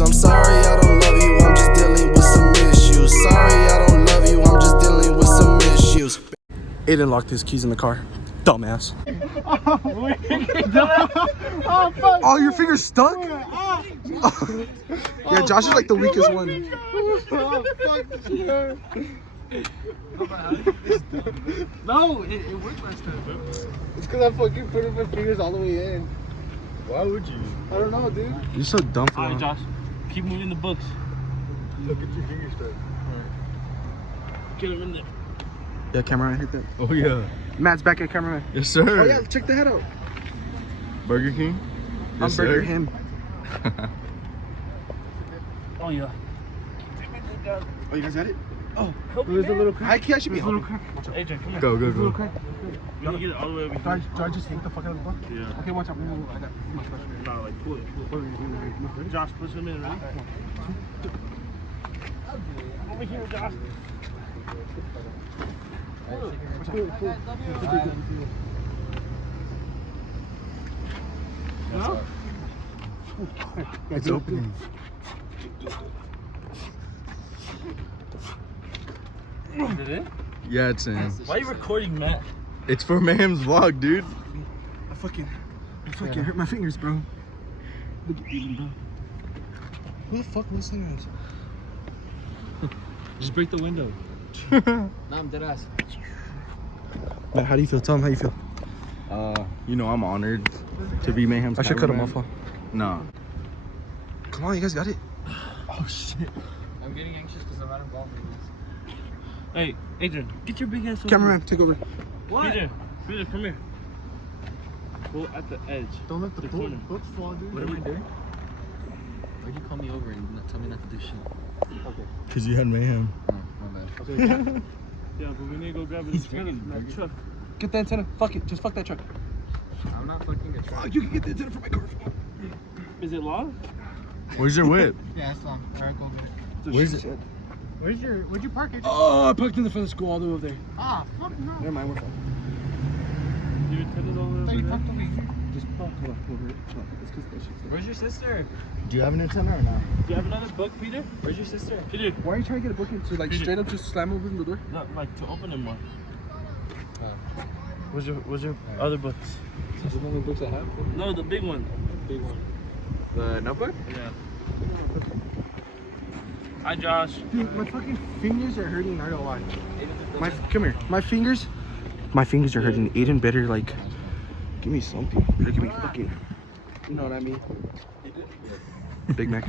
issues. I'm sorry I don't love you, I'm just dealing with some issues. Sorry I don't love you, I'm just dealing with some issues. Aiden locked his keys in the car. Dumbass. Oh, your finger's stuck? Yeah, Josh is like the weakest one. No, it worked last time, bro. It's because I fucking put my fingers all the way in. Why would you? I don't know, dude. You're so dumb for Alright, Josh. Keep moving the books. Look at your fingers stuck. Get him in there. Yeah, cameraman, hit that. Oh, yeah. Matt's back at cameraman. Yes, sir. Oh, yeah, check the head out. Burger King? I'm Burger him. Oh, yeah. Oh, you guys got it? Oh, There's a little crack. I should be helping. Adrian, come here. Go. You gotta get it all the way over here. Do I just hit the fuck out of the bar? Yeah. Okay, watch out. I got my special. No, like pull it. Josh, push him in, ready? Over here, Josh. No? It's opening. Is it in? Yeah, it's in. Why are you recording, Matt? It's for Mayhem's vlog, dude. I fucking hurt my fingers, bro. Look at Aiden, bro. Who the fuck was that? Just break the window. No, I'm dead ass. Matt, how do you feel? Tell him how you feel. You know, I'm honored to be Mayhem's I should cut him off, huh? No. Come on, you guys got it. Oh, shit. I'm getting anxious because I'm not involved in this. Hey, Adrian, get your big ass over. Cameraman, take over. What? Peter, come here. Go at the edge. Don't let the corner. books fall, dude. What am I doing? Why'd you call me over and not tell me not to do shit? Okay. Because you had Mayhem. Oh, my bad. Yeah, but we need to go grab his antenna from that truck. Get the antenna. Fuck it. Just fuck that truck. I'm not fucking a truck. Oh, you can get the antenna from my car. Is it locked? Where's your whip? Yeah, it's on. Alright, go get it. Where's it? Where'd you park it? Oh, I parked in the front of the school all the way over there. Ah, fuck no. Never mind, we're fine. Your antenna's all the way over there? over here. Just hold on. It's because that shit's there. Where's your sister? Do you have an antenna or not? Do you have another book, Peter? Where's your sister? Peter, Why are you trying to get a book in to like straight up just slam open the door? not like to open them more. Oh. Where's your other books? That's the only books I have. No, the big one. Big one. The notebook? Yeah. Hi, Josh. Dude, my fucking fingers are hurting. Not gonna lie. Come here. My fingers are hurting. Aiden better like give me something. Better give me fucking. You know what I mean? Big Mac.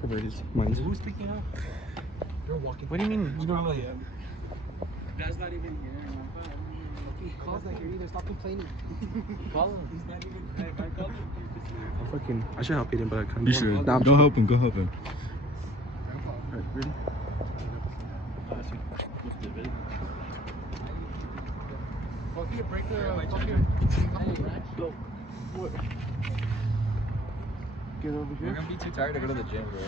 Whatever it is. Mine's. Who's picking up? You're walking. What do you mean? You don't know yet. Dad's not even here. Calls not here either. Stop complaining. Call him. He's not even. I called him. I should help Aiden, but I can't. You should. Nah, I'm Go help him. Go help him. Alright, ready? Fuck you, break the. Go. Get over You're here. gonna be too tired to go to the gym, bro.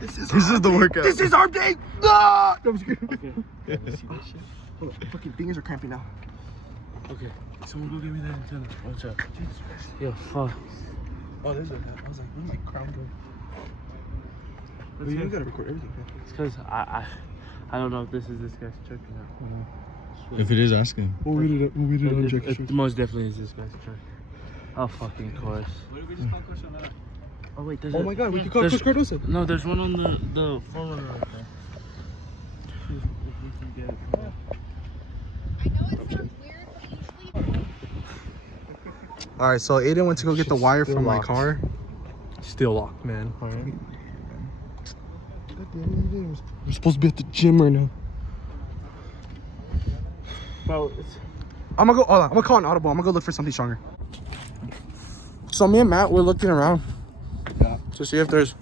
This is the workout. This is our day. No, I'm just kidding. Okay. You see this shit? Hold on, fucking fingers are cramping now. Okay. Someone go get me that antenna. Watch out. Yo, fuck. Oh, there's a. I was like, where's my crown going? Let's You go. gotta record everything. It's because I don't know if this is this guy's truck or not. If it is, ask him. We'll read it up. We'll read it on It Jackie's. most definitely is this guy's truck. Oh, fucking course. What if we just call Coachella? Oh, wait, there's Oh a, my god, we could call There's- Chris Cardoso. No, there's one on the forerunner right there. See if we can get it. I know it sounds weird, but usually Alright, so Aiden went to go get the wire Still from my locked. car. Still locked, man. Alright. We're supposed to be at the gym right now. Bro, it's... I'm gonna go. Hold on. I'm gonna call an audible. I'm gonna go look for something stronger. So me and Matt, we're looking around. Yeah. To see if there's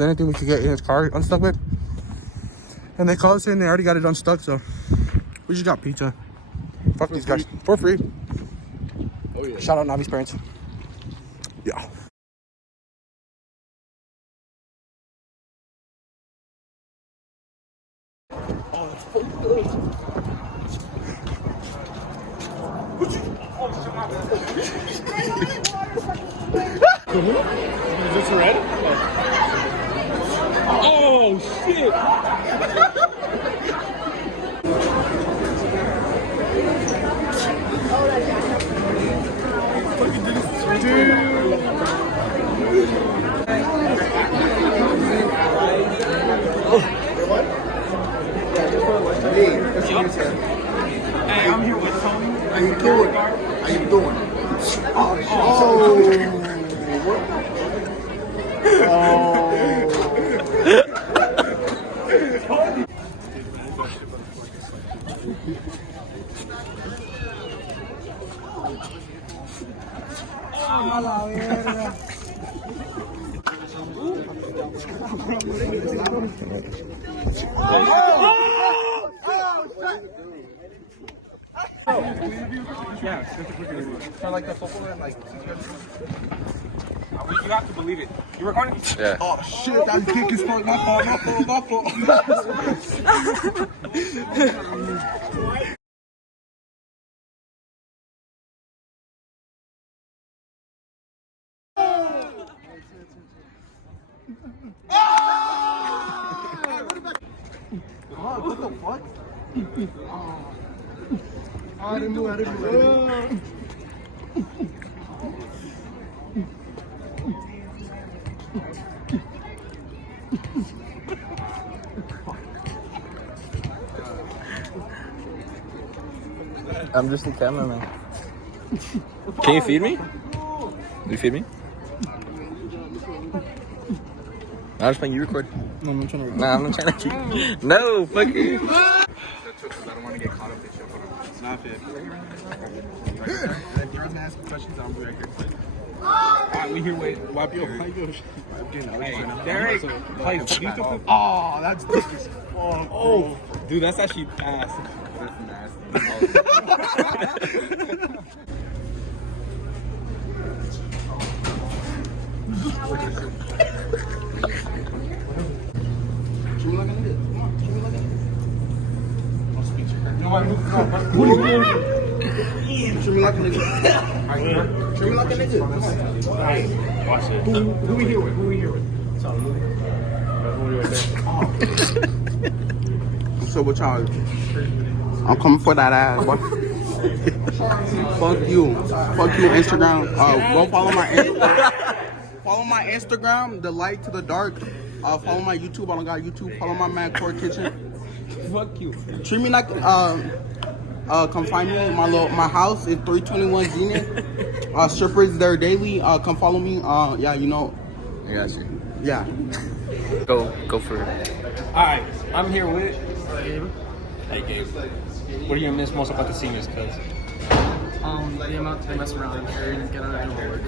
anything we could get in his car unstuck with. And they called us saying they already got it unstuck, so we just got pizza. Fuck these guys. For free. Oh yeah. Shout out Navi's parents. Yeah. this red? Oh shit! Hey, I'm here with Tony. How you doing? How you doing? Yeah, for like the football and like. You have to believe it. You recording? Yeah. Oh shit, that kick is for my fault. What the fuck? I didn't do. I'm just a cameraman. Can you feed me? Will you feed me? I'm just playing. You record. No, I'm trying to record. Nah, I'm not trying to keep. No, fuck you. I don't want to get caught up in shit. It's not fit. If you're asking questions, I'll be right here. Alright, we here with Wipe your. Hey, Derek plays defensive. Oh, that's thick as fuck. Oh, dude, that's actually fast. That's Treat me like a nigga. Treat me like a nigga. Alright, watch it. Who we here with? Who we here with? So what y'all? I'm coming for that ass, boy. Fuck you. Fuck you, Instagram. Go follow my Instagram, The Light to the Dark. Follow my YouTube. I don't got YouTube. Follow my man Core Kitchen. Fuck you. Treat me like come find me in my house is 321 Zenith. Strippers there daily. Come follow me. Yeah, you know. I got you. Yeah. Go for it. Alright, I'm here with Gabe. Hey Gabe. What are you gonna miss most about the seniors, cuz? The amount they mess around and carry and get out of work.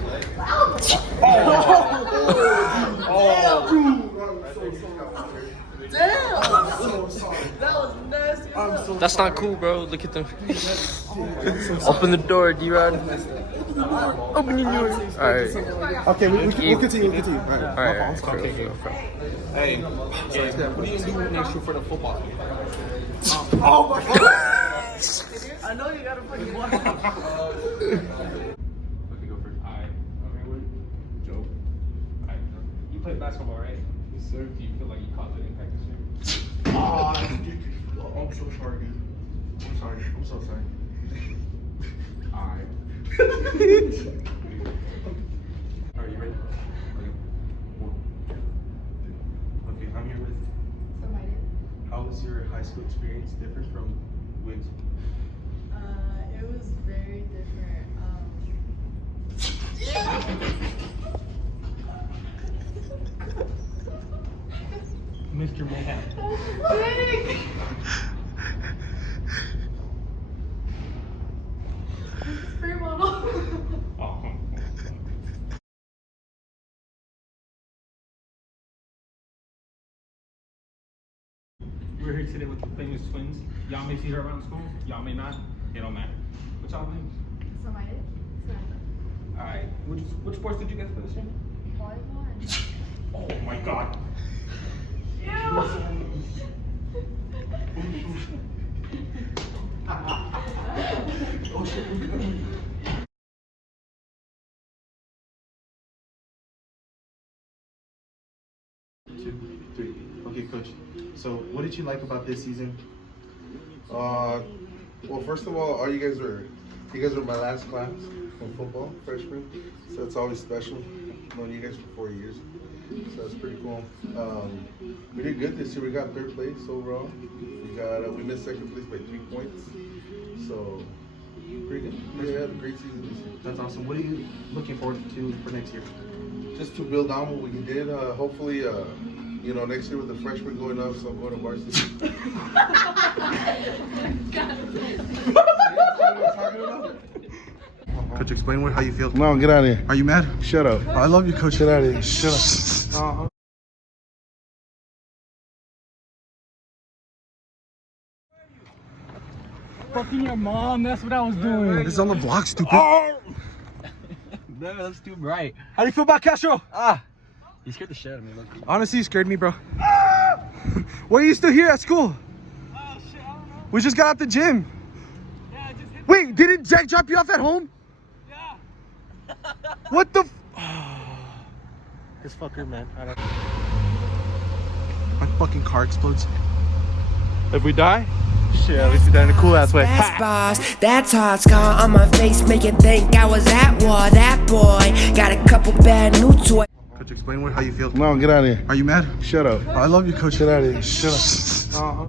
That's not cool, bro. Look at them. Open the door, D-Rod. Open the door. Alright. Okay, we'll continue. Alright. Okay, Hey, Gabe, what are you gonna do next year for the football team? Oh my god. I know you gotta fucking watch. Let me go first. Alright, I'm here with Joe. Alright, you play basketball, right? Yes, sir. Do you feel like you caused an impact this year? I'm so sorry, dude. I'm so sorry. Alright. Are you ready? Okay, I'm here with. How was your high school experience different from Wins? It was very different. Mr. Mayhem. Spray bottle. Oh. We're here today with the famous twins. Y'all may see her around school. Y'all may not. It don't matter. What's y'all names? Samantha. Alright. Which sports did you guys play this year? Volleyball and. Oh my god. 2, 3. Okay, coach. So, what did you like about this season? Well, first of all, you guys were my last class in football, freshman. So it's always special. I've known you guys for 4 years. So that's pretty cool. We did good this year. We got 3rd place overall. We missed 2nd place by 3 points. So pretty good. We had a great season this year. That's awesome. What are you looking forward to for next year? Just to build on what we did. Hopefully, next year with the freshmen going up, so I'm going to varsity. Coach, explain how you feel. No, get out of here. Are you mad? Shut up. I love you, coach. Get out of here. Shut up. Fucking your mom, that's what I was doing. This is on the vlog, stupid. No, that's too bright. How do you feel about Castro? You scared the shit out of me, look. Honestly, you scared me, bro. Why are you still here at school? Oh shit, I don't know. We just got out the gym. Yeah, I just hit. Wait, didn't Jack drop you off at home? Yeah. What the This fucker, man. My fucking car explodes. If we die? Shit, at least we die in a cool ass way. That's boss, that's hard scar on my face, make you think I was at war. That boy got a couple bad new toys. Coach, explain how you feel. No, get out of here. Are you mad? Shut up. I love you, coach. Get out of here. Shut up.